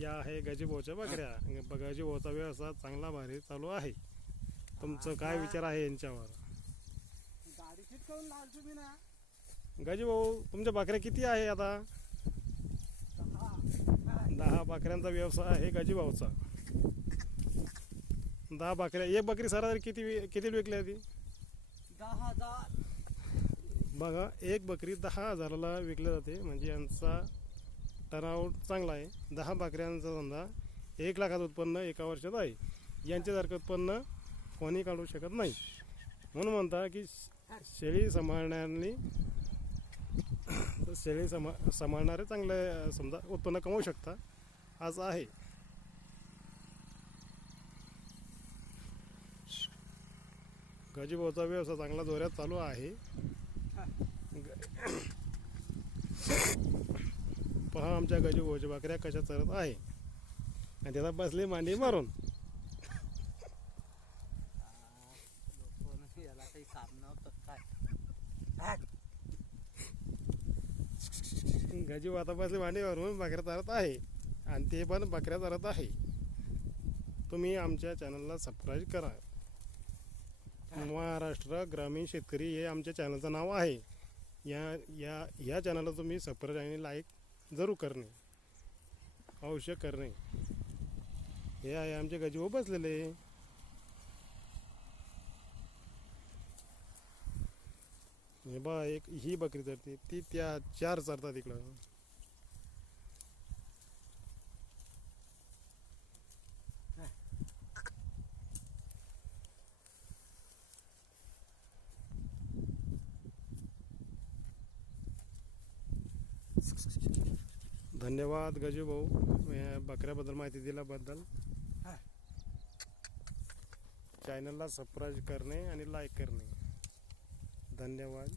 या आहे गजीभाऊच्या बकऱ्या. गजीभाऊचा व्यवसाय चांगला भारी चालू आहे. तुमचं काय विचार आहे यांच्यावर? गाडी फिट करून लावल तुम्ही ना. गजीभाऊ तुमच्या बकऱ्या किती आहे आता? 10 बकऱ्यांचा व्यवसाय आहे गजीभाऊचा. 10 बकऱ्या. एक बकरी सरासरी किती विकली ती? 10,000. बघा, एक बकरी 10,000ला विकली जाते. म्हणजे यांचा टर्नआउट चांगला आहे. 10 बकऱ्यांचा धंदा 1 लाखात उत्पन्न एका वर्षात आहे. यांच्यासारखं उत्पन्न कोणी काढू शकत नाही. म्हणून म्हणता की शेळी सांभाळणारे चांगले समजा उत्पन्न कमवू शकता असं आहे. गजीभाऊचा व्यवसाय चांगला जोरात चालू आहे. पहा आमच्या गजीभाऊच्या बकऱ्या कशा चरत आहे आणि त्याला बसले मांडी मारून. याला काही काम नव्हतं काय. गजीभाऊ आता बसले मांडी मारून बकऱ्या चरत आहे आणि ते पण बकऱ्या चरत आहे. तुम्ही आमच्या चॅनलला सबस्क्राईब करा. महाराष्ट्र ग्रामीण शेतकरी हे आमच्या चॅनलचं नाव आहे. या चॅनलला तुम्ही सबस्क्राईब आणि लाईक जरूर करणे, अवश्य करणे. हे आहे आमचे गजीभाऊ बसलेले. हे बा एक ही बकरी चरते, ती त्या 4 चरतात इकडं. धन्यवाद गजीभाऊ या बकऱ्याबद्दल माहिती दिल्याबद्दल. चॅनलला सबस्क्राईब करणे आणि लाईक करणे. धन्यवाद.